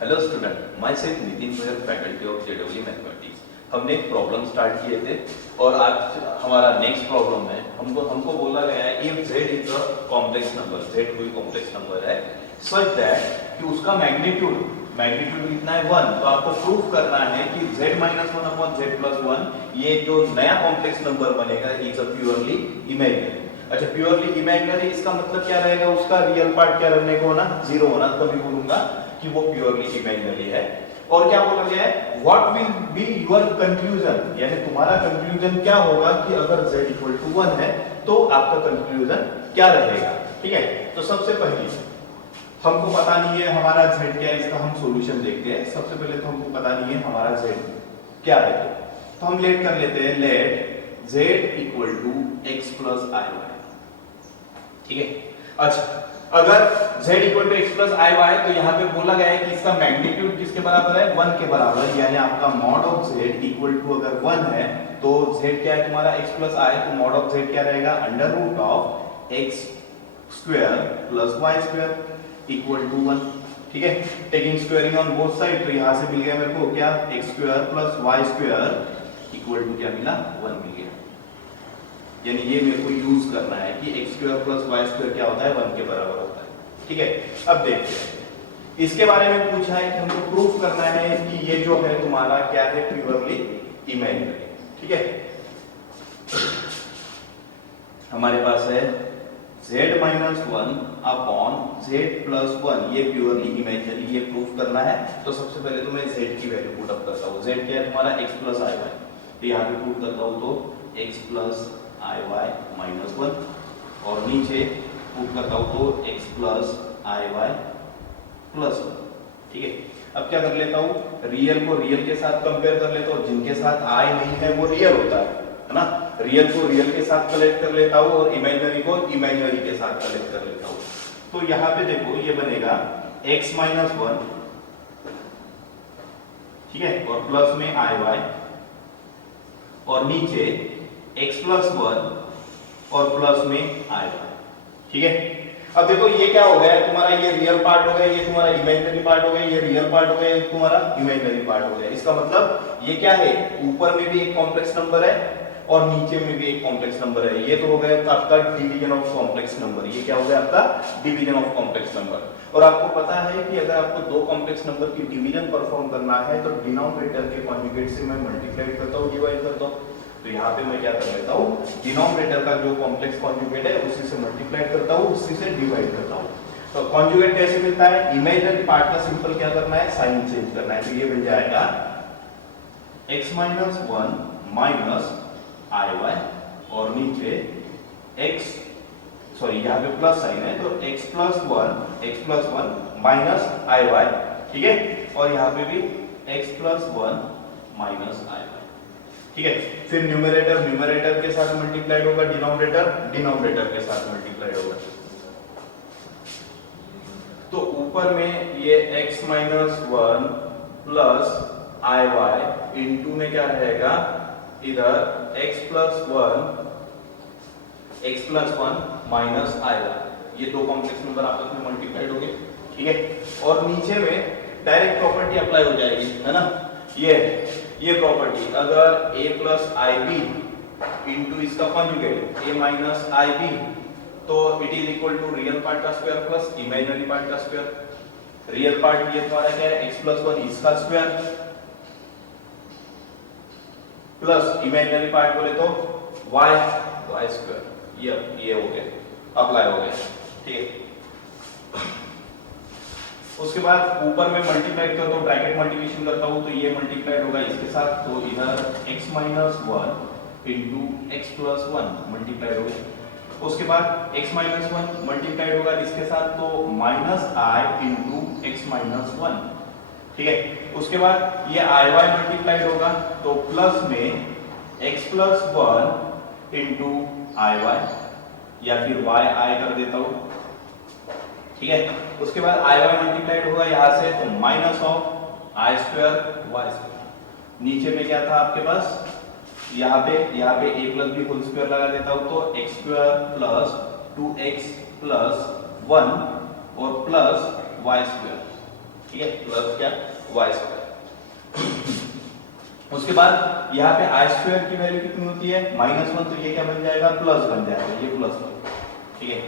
Hello student, my self Nitin Goyal, faculty of JW mathematics. हमने एक problem start किए थे और आज हमारा नेक्स्ट प्रॉब्लम है। हमको बोला गया है if z is a complex number, z कोई कॉम्प्लेक्स नंबर है सच दैट कि उसका मैग्नीट्यूड कितना है 1। तो आपको प्रूफ करना है कि z - 1 अपॉन z + 1 ये जो नया कॉम्प्लेक्स नंबर बनेगा इज अ प्योरली इमेजिनरी। अच्छा, प्योरली इमेजिनरी इसका मतलब क्या रहेगा? उसका रियल पार्ट क्या रहने को ना 0 होना। तो मैं बोलूंगा कि वो प्योरली इमेजिनरी है। और क्या बोला गया है? What will be your conclusion, यानी तुम्हारा कंक्लूजन क्या होगा कि अगर z = 1 है तो आपका कंक्लूजन क्या रहेगा। ठीक है, तो सबसे पहले हमको पता नहीं है हमारा z क्या है, इसका हम सॉल्यूशन देखते हैं। सबसे पहले तो हमको पता नहीं है हमारा z क्या है, तो हम लेट कर लेते हैं लेट z = x + iy। ठीक है, अच्छा अगर z = x + iy तो यहाँ पे बोला गया है कि इसका मैग्नीट्यूड किसके बराबर है? 1 के बराबर। यानी आपका mod ऑफ z = अगर 1 है तो z क्या है तुम्हारा? x + i। तो mod ऑफ z क्या रहेगा? √x² + y² = 1। ठीक है, taking squaring on both side, तो यहां से मिल गया मेरे को क्या? x² + y² = क्या मिला? 1 मिल गया। यानी ये मेरे को यूज करना है कि x² + y² क्या होता है? 1 के बराबर होता है। ठीक है, अब देखते हैं इसके बारे में पूछा है कि हमको प्रूफ करना है कि ये जो है तुम्हारा क्या है? Purely imaginary. ठीक है, हमारे पास है z - 1 अपॉन z + 1 ये प्योरली इमेजिनरी, ये प्रूफ करना है। तो सबसे पहले तो मैं z की वैल्यू पुट अप करता हूं। z क्या है तुम्हारा? x + iy। तो यहां पे पुट करता हूं तो x + iy - 1 और नीचे पुट करता हूं तो x + iy + 1। ठीक है, अब क्या कर लेता हूं? रियल को रियल के साथ कंपेयर कर लेता हूं। जिनके साथ i नहीं है वो रियल होता है ना। रियल को रियल के साथ कलेक्ट कर लेता हूं और इमेजिनरी को इमेजिनरी के साथ कलेक्ट कर लेता हूं। तो यहां पे देखो ये बनेगा x - 1, ठीक है, और प्लस में iy और नीचे x + 1 और प्लस में iy। ठीक है, अब देखो ये क्या हो गया? तुम्हारा ये रियल पार्ट हो गया, ये तुम्हारा इमेजिनरी पार्ट हो गया, ये रियल पार्ट हो गया, ये तुम्हारा इमेजिनरी पार्ट हो गया। इसका मतलब ये क्या है? ऊपर में भी एक कॉम्प्लेक्स नंबर है और नीचे में भी एक कॉम्प्लेक्स नंबर है। ये तो हो गया आपका डिवीजन ऑफ कॉम्प्लेक्स नंबर। ये क्या हो गया आपका? Division of complex number. और आपको पता है कि अगर आपको दो कॉम्प्लेक्स नंबर की डिवीजन परफॉर्म करना है तो डिनोमिनेटर के कॉन्जुगेट से मैं मल्टीप्लाई करता हूं, डिवाइड करता हूं। तो यहाँ पे मैं क्या कर लेता हूँ? डिनोमिनेटर का जो कॉम्प्लेक्स कॉन्जुगेट है उसी से मल्टीप्लाई करता हूँ, उसी से डिवाइड करता हूँ। तो कॉन्जुगेट कैसे मिलता है? इमेजिनरी पार्ट का सिंपल क्या करना है? साइन चेंज करना है। तो ये बन जाएगा x - 1 - iy और नीचे यहाँ पे प्लस साइन है तो x + 1 माइनस iy। ठीक है, और यहाँ पे भी x + 1 माइनस iy। ठीक है, फिर न्यूमरेटर के साथ मल्टीप्लाइड होगा, डिनोमिनेटर के साथ मल्टीप्लाइड होगा। तो ऊपर में ये x - 1 प्लस iy इनटू में क्या रहेगा? इधर x + 1 माइनस iy। ये दो कॉम्प्लेक्स नंबर आपस में मल्टीप्लाइड हो गए। ठीक है, और नीचे में डायरेक्ट प्रॉपर्टी अप्लाई हो जाएगी, है ना। ये प्रॉपर्टी अगर a + ib इनटू इसका कॉन्जुगेट a - ib तो it is equal to real part का स्क्वायर प्लस इमेजिनरी पार्ट का स्क्वायर। रियल पार्ट ये तुम्हारा क्या है? x + 1 इसका स्क्वायर प्लस इमेजिनरी पार्ट बोले तो y²। ये हो गया, अप्लाई हो गया। ठीक है, उसके बाद ऊपर में मल्टीप्लाई करता हूं, ब्रैकेट मल्टीप्लिकेशन करता हूं तो ये मल्टीप्लाइड होगा इसके साथ। तो इधर x - 1 इनटू x + 1 मल्टीप्लाइड होगा। उसके बाद x - 1 मल्टीप्लाइड होगा इसके साथ तो -i इनटू x - 1। ठीक है, उसके बाद ये iy मल्टीप्लाइड होगा तो प्लस में x + 1 इनटू iy या फिर yi कर देता हूं। ठीक है, उसके बाद iy मल्टीप्लाइड होगा यहां से तो -i² y²। नीचे में क्या था आपके पास? यहाँ पे a + b होल स्क्वायर लगा देता हूं तो x² + 2x + 1 और प्लस y²। ठीक है, प्लस क्या वाई स्क्वायर। उसके बाद यहाँ पे आई स्क्वायर की वैल्यू कितनी होती है -1, तो ये क्या बन जाएगा प्लस बन जाएगा, ये +1, ठीक है।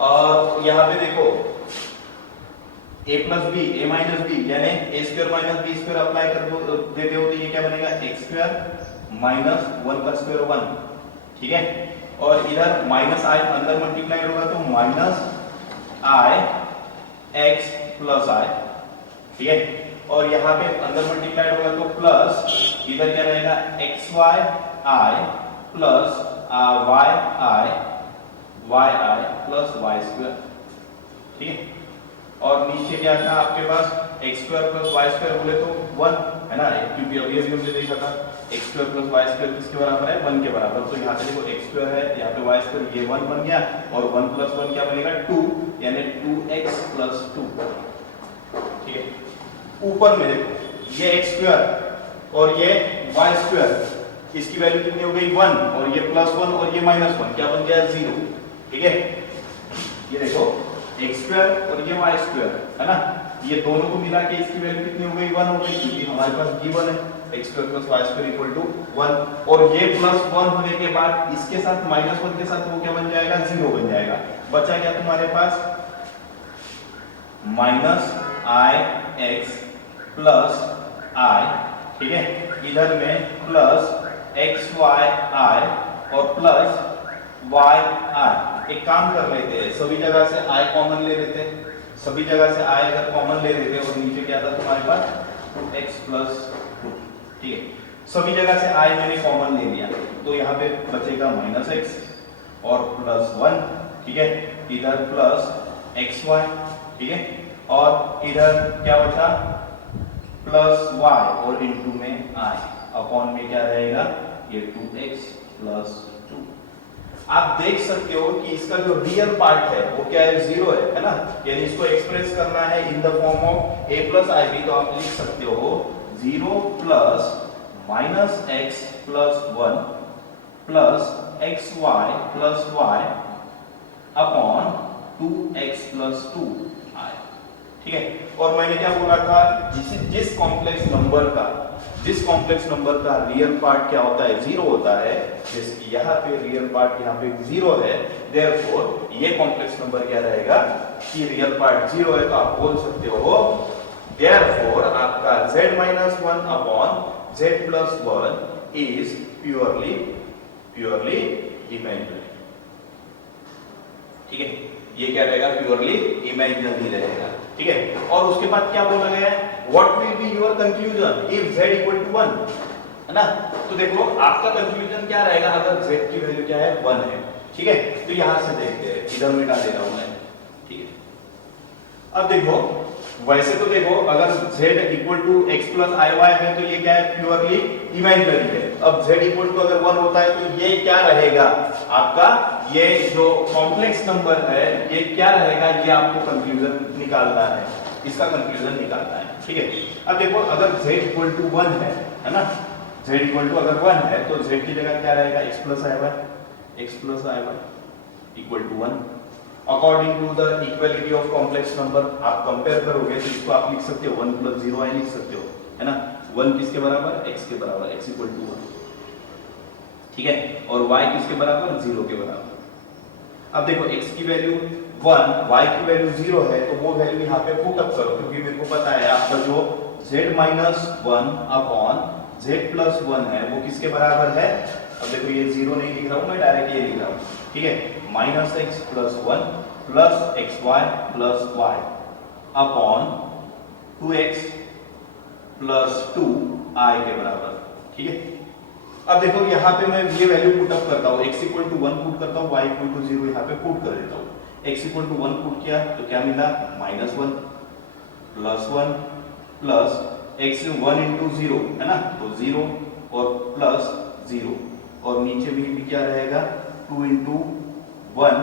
और यहाँ पे देखो a plus B a minus B यानी a square minus B square apply कर देते हो तो ये क्या बनेगा x स्क्वायर माइनस 1 का स्क्वायर 1, ठीक है। और इधर माइनस i अंदर मल्टीप्लाई होगा तो minus i x plus i, ठीक है। और यहाँ पे अंदर मल्टीप्लाई होगा तो प्लस इधर क्या रहेगा xy i plus y i plus y square, ठीक है। और नीचे क्या था आपके पास x square plus y square बोले तो 1 है ना, क्योंकि अभी हमने देखा था x square plus y square किसके बराबर है 1 के बराबर। तो यहाँ पे देखो x स्क्वायर है, यहाँ पे y स्क्वायर, ये 1 बन गया और 1 प्लस 1 क्या बनेगा 2 यानी 2x प्लस 2, ठीक है। ऊपर में देखो ये x स्क्वायर और ये y स्क्वायर, इसकी वैल्यू कितनी हो गई 1 और ये +1 और ये -1 क्या बन गया 0, ठीक है। ये देखो x स्क्वायर और ये y स्क्वायर है ना, ये दोनों को मिला के इसकी वैल्यू कितनी हो गई 1 हो गई, क्योंकि हमारे पास गिवन है x square plus y square equal to 1। और ये +1 होने के बाद इसके साथ -1 के साथ वो क्या बन जाएगा 0 बन जाएगा। बचा क्या तुम्हारे पास -ix प्लस i, ठीक है। इधर में प्लस xyi और प्लस yi। एक काम कर लेते हैं, सभी जगह से i कॉमन ले लेते हैं, सभी जगह से i अगर कॉमन ले लेते हैं और नीचे क्या था तुम्हारे पास 2x प्लस 2, ठीक है। सभी जगह से i मैंने कॉमन ले लिया तो यहाँ पे बचेगा -x और +1, ठीक है। इधर प्लस xy, ठीक है। और इधर क्या बचा प्लस y और इनटू में i, अपॉन में क्या रहेगा ये 2x प्लस 2। आप देख सकते हो कि इसका जो रियल पार्ट है वो क्या है 0 है ना, यानी इसको एक्सप्रेस करना है in the form of a plus ib, तो आप लिख सकते हो 0 plus -x plus 1 plus xy plus y upon 2x plus 2i, ठीक है। और मैंने क्या बोला था जिस कॉम्प्लेक्स नंबर का रियल पार्ट क्या होता है 0 होता है, जैसे कि यहाँ पे रियल पार्ट यहाँ पे 0 है, देयरफॉर ये कॉम्प्लेक्स नंबर क्या रहेगा कि रियल पार्ट 0 है, तो आप बोल सकते हो देयरफॉर आपका z-1 upon z+1 is purely imaginary, ठीक है। ये क्या रहेगा प्योरली इमेजिनरी रहेगा, ठीक है। और उसके बाद क्या बोला गया है what will be your conclusion if z equal to 1, है ना। तो देखो आपका कंक्लूजन क्या रहेगा अगर z की वैल्यू क्या है 1 है, ठीक है। तो यहां से देखते हैं, इधर मिटा दे रहा हूं मैं, ठीक है। अब देखो वैसे तो देखो अगर z equal to x plus iy है तो ये क्या है प्योरली इमेजिनरी है। अब z इक्वल टू अगर 1 होता है तो ये क्या रहेगा आपका, ये जो कॉम्प्लेक्स नंबर है ये क्या रहेगा, ये आपको कंक्लूजन निकालना है, इसका कंक्लूजन निकालना है, ठीक है। अब देखो अगर z इक्वल टू 1 है ना, z इक्वल टू अगर 1 है तो z की जगह क्या रहेगा x plus iy equal to 1। According to the equality of complex number आप कंपेयर करोगे तो इसको आप लिख सकते हो 1 प्लस 0i लिख सकते हो, है ना। 1 किसके बराबर x के बराबर, x इक्वल टू 1, ठीक है। और y किसके बराबर 0 के बराबर। अब देखो x की वैल्यू 1, y की वैल्यू 0 है, तो वो वैल्यू यहाँ पे पुट अप करो, क्योंकि मेरे को पता है आपका जो z-1 अपॉन z+1 है वो किसके बराबर है। अब देखो ये 0 नहीं लिख रहा हूँ मैं, डायरेक्ट ये लिख रहा हूँ, ठीक है। -x plus 1 plus xy plus y upon 2x plus 2i के बराबर, ठीक है। अब देखो यहाँ पे मैं ये वैल्यू पुट अप करता हूँ, x इक्वल टू 1 पुट करता हूँ, y इक्वल टू 0 यहाँ पे पुट कर देता हूँ। x इक्वल टू 1 पुट किया तो क्या मिला -1 प्लस 1 प्लस x 1 इंटू 0 है ना, तो 0 और प्लस 0 और नीचे भी क्या रहेगा 2 इंटू 1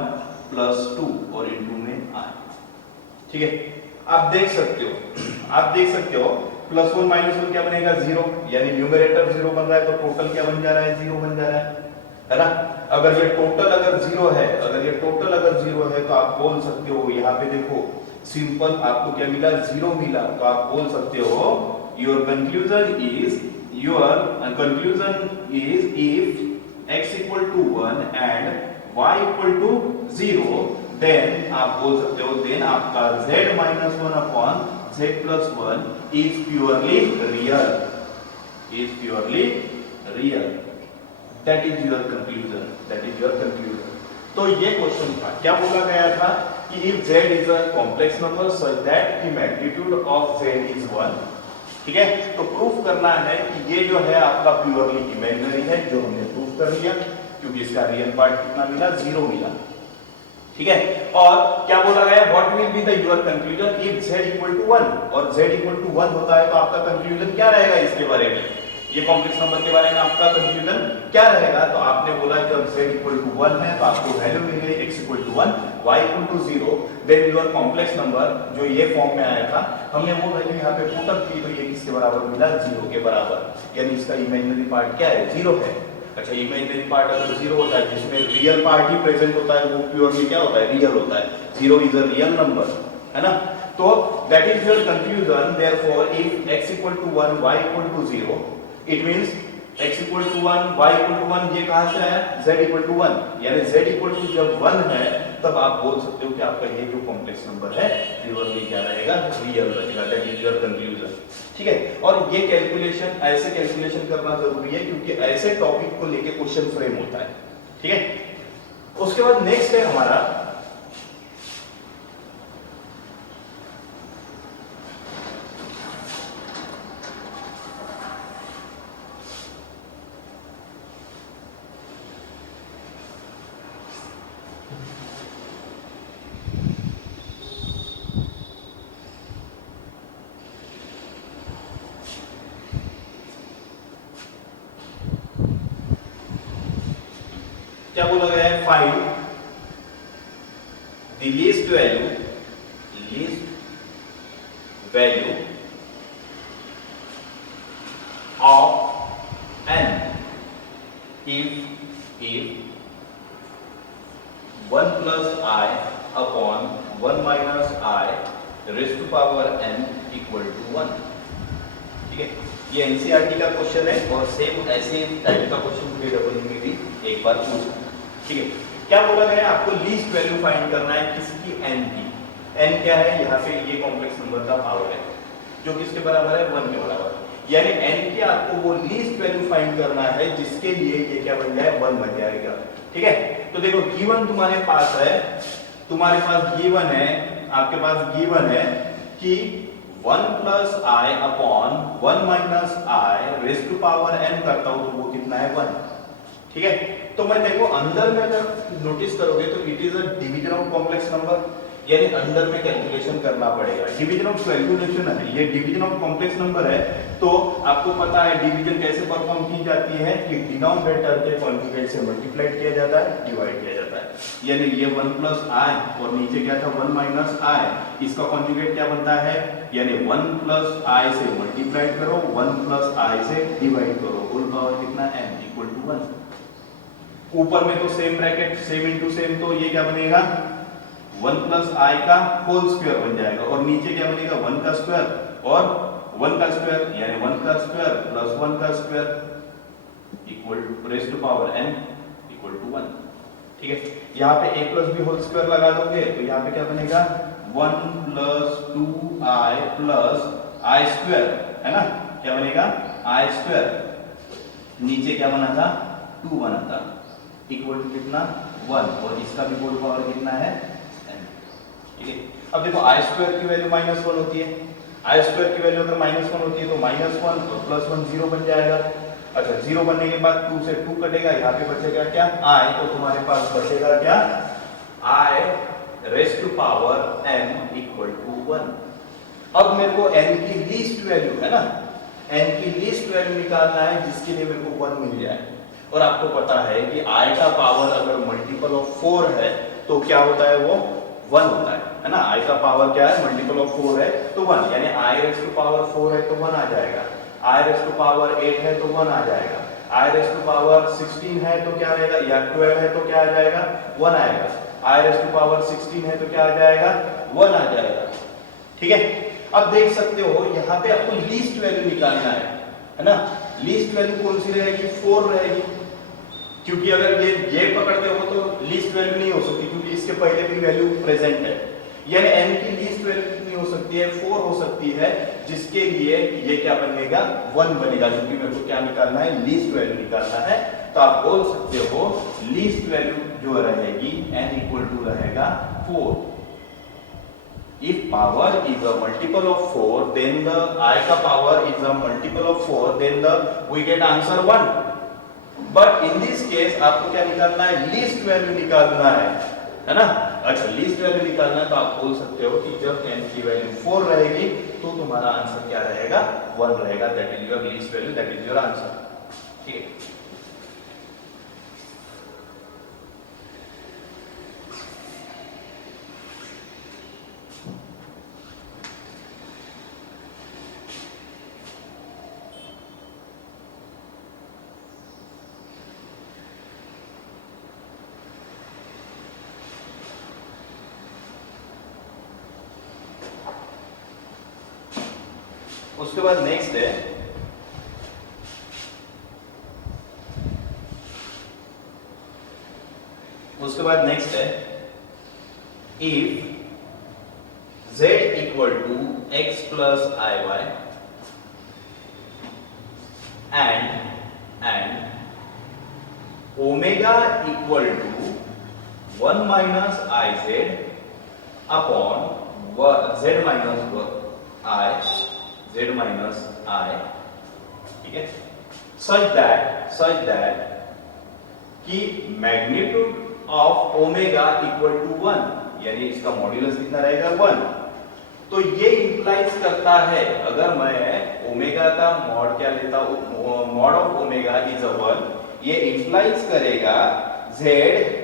प्लस 2 और इंटू में i, ठीक है। आप देख सकते हो प्लस 1 माइनस 1 क्या बनेगा 0, यानी न्यूमरेटर 0 बन रहा है तो टोटल क्या बन जा रहा है 0 बन जा रहा है ना। अगर ये टोटल अगर 0 है तो आप बोल सकते हो यहाँ पे देखो सिंपल आपको क्या मिला, 0 मिला। तो आप बोल सकते हो your conclusion is if x equal to 1 and y equal to 0, then आप बोल सकते हो देन आपका z minus 1 upon z plus 1 is purely real. That is your conclusion. तो ये क्वेश्चन था, क्या बोला गया था कि if z is a complex number such that the magnitude of z is 1। ठीक है, तो प्रूफ करना है कि ये जो है आपका प्योरली इमेजिनरी है, जो हमने प्रूफ कर लिया, क्योंकि इसका रियल पार्ट कितना मिला, 0 मिला। ठीक है, और क्या बोला गया, what will be the your conclusion if z equal to 1, और z इक्वल टू 1 होता है तो आपका कंक्लूजन क्या रहेगा इसके बारे में, ये कॉम्प्लेक्स नंबर के बारे में आपका कंक्लूजन क्या रहेगा। तो आपने बोला कि जब z इक्वल टू 1 है तो आपको वैल्यू मिल गई x equal to 1, y equal to 0, then your complex number जो ये फॉर्म में आया था, हमने वो वैल्यू यहाँ पे पुट अप की, तो ये किसके बराबर मिला, 0 के बराबर, यानी इसका इमेजिनरी पार्ट क्या है, 0 है। अच्छा, इमेजिनरी पार्ट अगर 0 होता है, जिसमें रियल पार्ट ही प्रेजेंट होता है, वो प्योरली क्या होता है, रियल होता है। 0 इज अ रियल नंबर, है ना। तो that is your conclusion, therefore if x equal to 1, y equal to 0, it means x equal to 1, y equal to 1, ये कहां से आया, z इक्वल टू 1, यानी z इक्वल टू जब 1 है तब आप बोल सकते हो कि आपका ये जो कॉम्प्लेक्स नंबर है प्योरली क्या रहेगा, रियल रहेगा। That is your conclusion. ठीक है, और ये कैलकुलेशन, ऐसे कैलकुलेशन करना जरूरी है क्योंकि ऐसे टॉपिक को लेके क्वेश्चन फ्रेम होता है। ठीक है, उसके बाद नेक्स्ट है हमारा क्या बोला गया है, find the least value of n if 1 plus I upon 1 minus I raised to power n equal to 1। ठीक है, ये एनसीईआरटी का क्वेश्चन है और सेम ऐसे टाइप का क्वेश्चन जेईई में भी एक बार पूछा। ठीक है, क्या बोला गया है, आपको लीस्ट वैल्यू फाइंड करना है किसकी, n की। n क्या है, यहाँ पे ये कॉम्प्लेक्स नंबर का पावर है जो किसके बराबर है, 1 के बराबर, यानी n की आपको वो लीस्ट वैल्यू फाइंड करना है जिसके लिए ये क्या बन जाए, 1 बन जाएगा। ठीक है, तो देखो गिवन तुम्हारे पास है, गिवन है, आपके पास गिवन है कि 1 plus I upon 1 minus I raised to power n करता हूं तो वो कितना है, 1। ठीक है, तो मैं देखो अंदर में अगर नोटिस करोगे तो it is a division of complex number, यानी अंदर में कैलकुलेशन करना पड़ेगा। डिवीजन ऑफ कैलकुलेशन है, ये डिवीजन ऑफ कॉम्प्लेक्स नंबर है, तो आपको पता है डिवीजन कैसे परफॉर्म की जाती है कि डिनोमिनेटर के कॉन्जुगेट से मल्टीप्लाई किया जाता है, डिवाइड किया जाता है। यानी ये 1 plus I और नीचे क्या था, 1 minus I, इसका कॉन्जुगेट क्या बनता है, यानी 1 plus I से मल्टीप्लाई करो, 1 plus I से डिवाइड करो, होल पावर कितना, n इक्वल टू 1। ऊपर में तो same bracket, same into same, तो ये क्या बनेगा, 1 plus I का होल स्क्वायर बन जाएगा, और नीचे क्या बनेगा, 1 का स्क्वायर और 1 का स्क्वायर, यानी 1 का स्क्वायर प्लस 1 का square equal to raise to power n equal to 1। ठीक है, यहाँ पे a plus b whole square लगा दोगे तो यहाँ पे क्या बनेगा, 1 plus 2i plus i square, है ना, क्या बनेगा, i स्क्वायर, नीचे क्या बना था, 2 बना था, इक्वल टू कितना, 1, और इसका भी होल पावर कितना है, n। ठीक है, अब देखो i स्क्वायर की वैल्यू -1 होती है, i स्क्वायर की वैल्यू अगर -1 होती है तो -1 और +1 0 बन जाएगा। अच्छा, 0 बनने के बाद 2 से 2 कटेगा, यहाँ पे बचेगा क्या, i, तो तुम्हारे पास बचेगा क्या, i raise to power n equal to 1। अब मेरे को n की लीस्ट वैल्यू, है ना, n की लीस्ट वैल्यू निकालना है जिसके लिए मेरे को 1 मिल जाए, और आपको पता है कि i का पावर अगर मल्टीपल ऑफ 4 है तो क्या होता है, वो 1 होता है ना, i का पावर क्या है, मल्टीपल ऑफ 4 है तो 1, यानी i रेज़ टू पावर 4 है तो 1 आ जाएगा, i रेज़ टू पावर 8 है तो 1 आ जाएगा, i रेज़ टू पावर 16 है तो क्या रहेगा, या 12 है तो क्या आ जाएगा, 1 आएगा, i रेज़ टू पावर 16 है तो क्या आ जाएगा, 1 आ जाएगा। ठीक है। अब देख सकते हो यहाँ पे आपको लीस्ट वैल्यू निकालना है ना। लीस्ट वैल्यू कौन सी रहेगी? 4 रहेगी, क्योंकि अगर ये पकड़ते हो तो लीस्ट वैल्यू नहीं हो सकती, क्योंकि इसके पहले भी वैल्यू प्रेजेंट है। यानी n की लीस्ट वैल्यू कितनी हो सकती है? 4 हो सकती है, जिसके लिए ये क्या बनेगा? 1 बनेगा, क्योंकि मेरे को क्या निकालना है? लीस्ट वैल्यू निकालना है। तो आप बोल सकते हो लीस्ट वैल्यू जो रहेगी n इक्वल टू रहेगा 4। If power is a multiple of 4, then the I का power is a multiple of 4, then we get answer 1. But in this case आपको क्या निकालना है? लीस्ट वैल्यू निकालना है ना। अच्छा, लीस्ट वैल्यू निकालना है तो आप बोल सकते हो कि जब n की वैल्यू 4 रहेगी तो तुम्हारा आंसर क्या रहेगा? 1 रहेगा। That is your least value, that is your answer. ठीक है। उसके बाद नेक्स्ट है if z equal to x plus I Y and omega equal to 1 minus I Z upon z minus I, ठीक है। सच दैट कि magnitude of omega equal to 1, यानी इसका मॉड्यूलस कितना रहेगा? 1। तो ये इंप्लाइज करता है, अगर मैं ओमेगा का मॉड क्या लेता हूं, mod of omega is a 1, ये इंप्लाइज करेगा z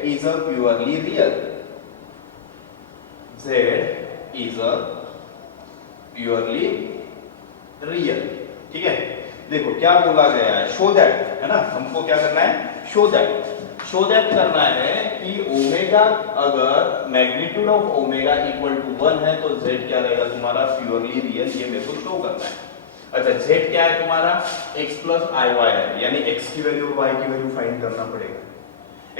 is a purely real, z is a purely real. ठीक है। देखो क्या बोला गया है? शो दैट, है ना। हमको क्या करना है? शो दैट करना है कि ओमेगा, अगर magnitude of omega equal to 1 है तो z क्या रहेगा तुम्हारा? Purely real. ये मेरे को शो करना है। अच्छा, z क्या है तुम्हारा? x प्लस आई वाई है, यानी x की वैल्यू और y की वैल्यू फाइंड करना पड़ेगा।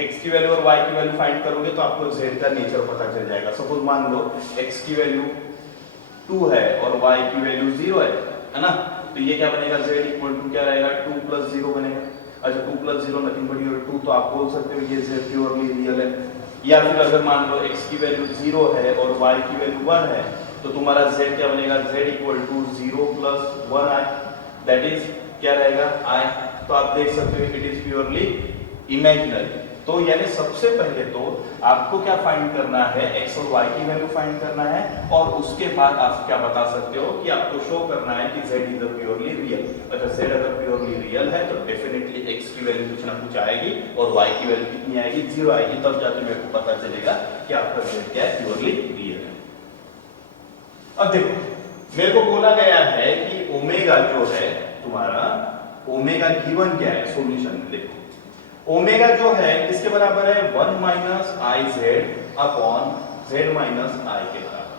x की वैल्यू और y की वैल्यू फाइंड करोगे तो आपको z का नेचर पता चल जाएगा। सपोज मान लो x की वैल्यू 2 है और y की वैल्यू 0 है ना। तो ये क्या बनेगा? z इक्वल टू क्या रहेगा? 2 प्लस 0 बनेगा। अच्छा, 2 प्लस 0 नथिंग बट योर 2, तो आप बोल सकते हो ये z प्योरली रियल है। या फिर अगर मान लो x की वैल्यू 0 है और y की वैल्यू 1 है तो तुम्हारा z क्या बनेगा? z equal to 0 plus 1 i, that is क्या रहेगा? i। तो आप देख सकते हो इट इज प्योरली इमेजिनरी। तो यानी सबसे पहले तो आपको क्या फाइंड करना है? x और y की वैल्यू फाइंड करना है, और उसके बाद आप क्या बता सकते हो कि आपको शो करना है कि z इज प्योरली रियल। अच्छा, z अगर प्योरली रियल है तो डेफिनेटली x की वैल्यू कुछ ना कुछ आएगी और y की वैल्यू कितनी आएगी? 0 आएगी। तब जाके मेरे को पता चलेगा कि आपका z क्या है? प्योरली रियल है। अब देखो मेरे को बोला गया है कि ओमेगा जो है तुम्हारा, ओमेगा गिवन क्या है सॉल्यूशन में? देखो ओमेगा जो है किसके बराबर है? 1 minus I Z upon Z minus I के बराबर।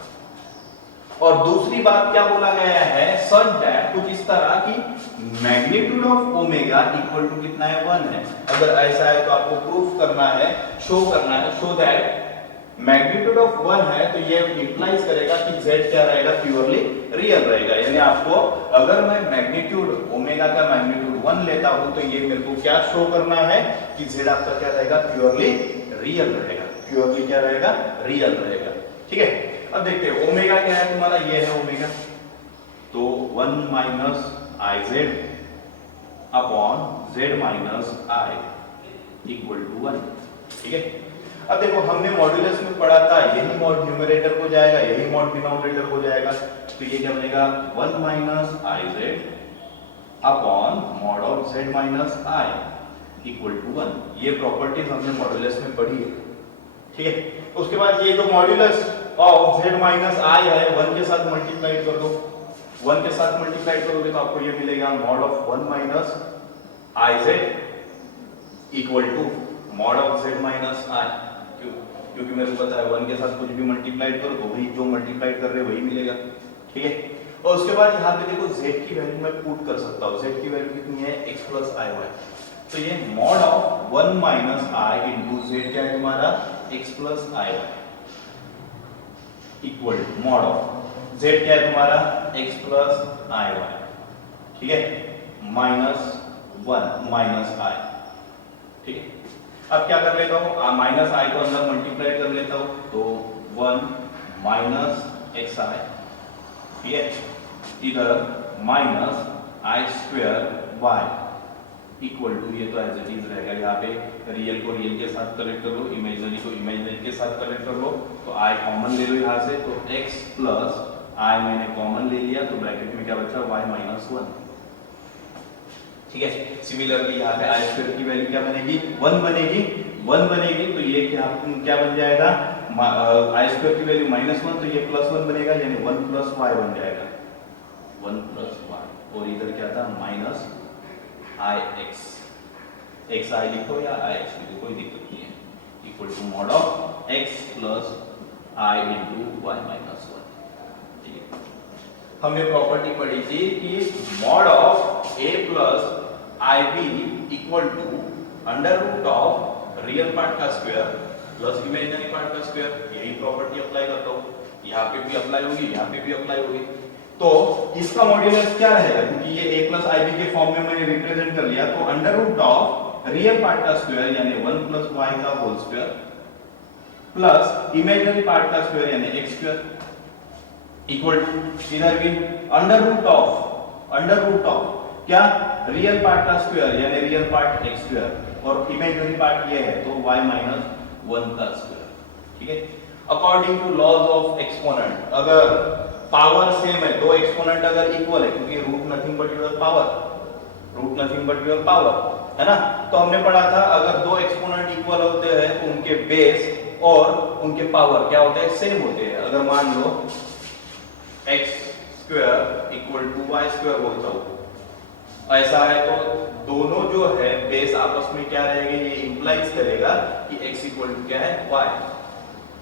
और दूसरी बात क्या बोला गया है? सच दैट, कुछ इस तरह की magnitude of omega equal to कितना है? 1 है। अगर ऐसा है तो आपको प्रूफ करना है, शो करना है, शो दैट मैग्नीट्यूड ऑफ 1 है तो ये इंप्लाइज करेगा कि z क्या रहेगा? प्योरली रियल रहेगा। यानी आपको अगर मैं मैग्नीट्यूड ओमेगा का मैग्नीट्यूड 1 लेता हूं तो ये मेरे को क्या शो करना है कि z आपका क्या रहेगा? प्योरली रियल रहेगा। प्योरली क्या रहेगा? रियल रहेगा। ठीक है। अब देखते हैं ओमेगा क्या है तुम्हारा? ये है ओमेगा, तो 1 minus I Z upon Z minus I equal to 1। ठीक है। अब देखो हमने मॉड्यूलस में पढ़ा था, यही मॉड न्यूमरेटर को जाएगा, यही मॉड डिनोमिनेटर को जाएगा। तो ये क्या बनेगा? 1 minus I Z upon mod of Z minus I equal to 1। ये प्रॉपर्टीज हमने मॉड्यूलस में पढ़ी है। ठीक है। उसके बाद ये जो मॉड्यूलस ऑफ जेड माइनस आई है 1 के साथ मल्टीप्लाई कर दो। 1 के साथ मल्टीप्लाई करोगे तो आपको ये मिलेगा mod of 1 minus I Z equal to mod of Z minus I. क्योंकि मेरे को पता है 1 के साथ कुछ भी मल्टीप्लाई करो तो वही जो मल्टीप्लाई कर रहे वही मिलेगा। ठीक है। और उसके बाद यहाँ पे देखो z की वैल्यू मैं पुट कर सकता हूँ। z की वैल्यू कितनी है? x plus I Y. तो ये mod of 1 minus I into Z क्या है तुम्हारा? x plus I Y equal to ऑफ z क्या है तुम्हारा? x प्लस आई वाई, ठीक है, माइनस 1 माइनस आई, ठीक है। अब क्या कर लेता हूँ, माइनस आई को अंदर मल्टीप्लाई कर लेता हूँ, तो 1 माइनस एक्स आई, ठीक है, इधर minus I square Y equal to, ये तो एज इट इज रहेगा, यहाँ पे रियल को रियल के साथ कनेक्ट कर लो, इमेजिनरी को इमेजिनरी के साथ कनेक्ट कर लो, तो आई कॉमन ले लो यहाँ से, तो x प्लस आई मैंने कॉमन ले लिया, तो ब्रैकेट में क्या बचा? y माइनस 1, ठीक है। सिमिलरली यहाँ पे आई स्क्वायर की वैल्यू क्या बनेगी? 1 बनेगी, 1 बनेगी, तो ये क्या बन जाएगा? आई स्क्वायर की वैल्यू माइनस 1, तो ये प्लस 1 बनेगा, यानी 1 प्लस वाई बन जाएगा, 1 प्लस वाई। और इधर क्या था? Minus I X, X I लिखो या आई एक्स लिखो, कोई दिक्कत नहीं है, equal to mod of X plus I into Y minus 1, ठीक है। हमने प्रॉपर्टी पढ़ी थी कि mod of A plus I B equal to under root of real part का स्क्वायर प्लस इमेजिनरी पार्ट का स्क्वायर। यही प्रॉपर्टी अप्लाई करता हूँ, यहाँ पे भी अप्लाई होगी, यहाँ पे भी अप्लाई होगी। तो इसका मॉड्यूलस क्या रहेगा? क्योंकि ये a प्लस आई बी के फॉर्म में मैंने रिप्रेजेंट कर लिया, तो under root of real part का स्क्वायर यानी 1 प्लस वाई का whole square plus imaginary part का स्क्वायर यानी एक्स स्क्वायर इक्वल टू इधर भी अंडर रूट ऑफ क्या? रियल पार्ट का स्क्वायर यानी रियल पार्ट एक्स स्क्वायर और इमेजिनरी पार्ट ये है, तो y माइनस 1 का स्क्वायर, ठीक है। According to laws of exponent, अगर पावर सेम है, दो एक्सपोनेंट अगर इक्वल है, क्योंकि root nothing but your power, है ना, तो हमने पढ़ा था अगर दो एक्सपोनेंट इक्वल होते हैं तो उनके बेस और उनके पावर क्या होते हैं? सेम होते हैं। अगर मान लो x square equal to Y square बोलता हूं, ऐसा है, तो दोनों जो है बेस आपस में क्या रहेंगे? ये इंप्लाइज करेगा कि x इक्वल टू क्या है? y,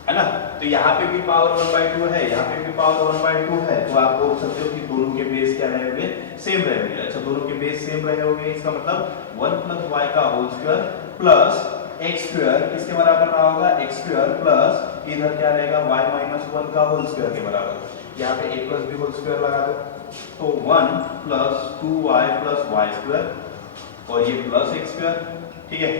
है ना। तो यहाँ पे भी पावर 1/2 है, यहाँ पे भी पावर 1/2 है, तो आप बोल सकते हो कि दोनों के बेस क्या रहेंगे? सेम रहेंगे। अच्छा, दोनों के बेस सेम रहे होंगे, इसका मतलब 1 प्लस वाई का whole square plus X square किसके बराबर रहा होगा? एक्स स्क्वायर प्लस इधर क्या रहेगा? y माइनस 1 का होल स्क्वायर के बराबर। यहाँ पे a plus b whole square लगा दो, तो 1 plus 2y plus Y square और ये प्लस एक्स स्क्वायर, ठीक है,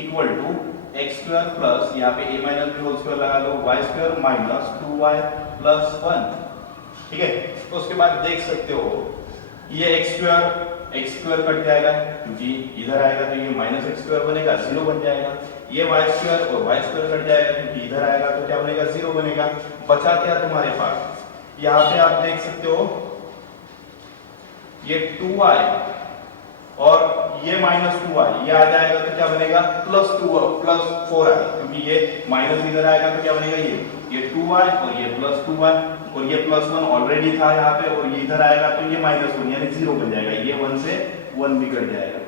equal to X square plus यहाँ पे a minus b whole square लगा दो, y square minus 2y plus 1, ठीक है। तो उसके बाद देख सकते हो ये एक्स स्क्वायर कट जाएगा, क्योंकि इधर आएगा तो ये माइनस एक्स स्क्वायर बनेगा, 0 बन जाएगा। ये वाई स्क्वायर और वाई स्क्वायर कट जाएगा, क्योंकि इधर आएगा तो क्या बनेगा? 0 बनेगा। बचा क्या तुम्हारे पास? यहाँ पे आप देख सकते हो ये 2y और ये माइनस 2y, ये आ जाएगा तो क्या बनेगा? प्लस 4y, क्योंकि ये माइनस इधर आएगा तो क्या बनेगा? ये 2y और ये प्लस 2y और ये प्लस 1 ऑलरेडी था यहाँ पे, और ये इधर आएगा तो ये माइनस 1 यानी 0 बन जाएगा, ये 1 से 1 बिगड़ जाएगा,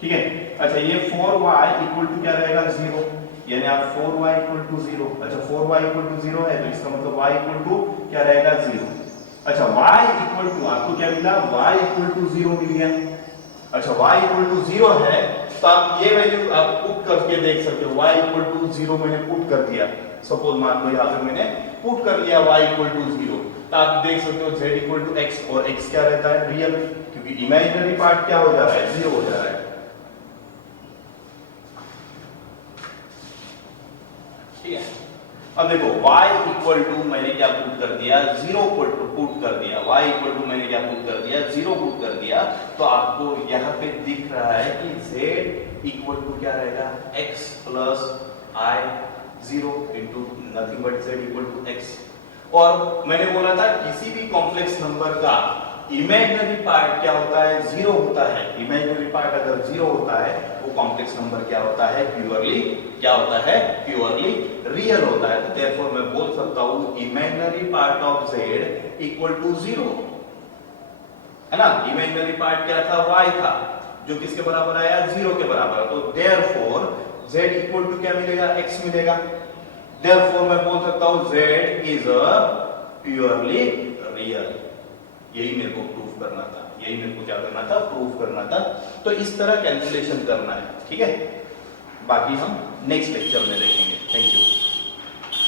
ठीक है। अच्छा, ये 4y इक्वल टू क्या रहेगा? 0, यानी आप 4y इक्वल टू 0। अच्छा, 4y इक्वल टू 0 है, तो इसका मतलब y इक्वल टू क्या रहेगा? 0। अच्छा, y इक्वल टू आपको क्या मिला? y इक्वल टू 0 मिल गया। अच्छा, y इक्वल टू 0 है, तो आप ये वैल्यू आप पुट करके देख सकते हो। y इक्वल टू 0 मैंने पुट कर दिया, सपोज मान लो यहाँ पे मैंने पुट कर लिया y इक्वल टू 0, तो आप देख सकते हो z इक्वल टू x, और x क्या रहता है? रियल, क्योंकि इमेजिनरी पार्ट क्या हो जा रहा है? 0 हो जा रहा है, ठीक है। अब देखो y इक्वल टू मैंने क्या पुट कर दिया? 0 पुट कर दिया। y इक्वल टू मैंने क्या पुट कर दिया? 0 पुट कर दिया। तो आपको यहाँ पे दिख रहा है कि z इक्वल टू क्या रहेगा? x plus i 0 into nothing but z equal to x। और मैंने बोला था किसी भी कॉम्प्लेक्स नंबर का इमेजिनरी पार्ट क्या होता है? 0 होता है। इमेजिनरी पार्ट अगर 0 होता है वो कॉम्प्लेक्स नंबर क्या होता है? प्योरली क्या होता है? प्योरली रियल होता है। तो देयरफॉर मैं बोल सकता हूं imaginary part of z equal to 0, है ना। इमेजिनरी पार्ट क्या था? y था, जो किसके बराबर आया? 0 के बराबर। तो देयरफॉर z इक्वल टू क्या मिलेगा? x मिलेगा। देयरफॉर मैं बोल सकता हूं z is a purely real. यही मेरे को प्रूव करना था, यही मेरे को क्या करना था, प्रूव करना था। तो इस तरह कैलकुलेशन करना है, ठीक है। बाकी हम नेक्स्ट लेक्चर में देखेंगे। Thank you.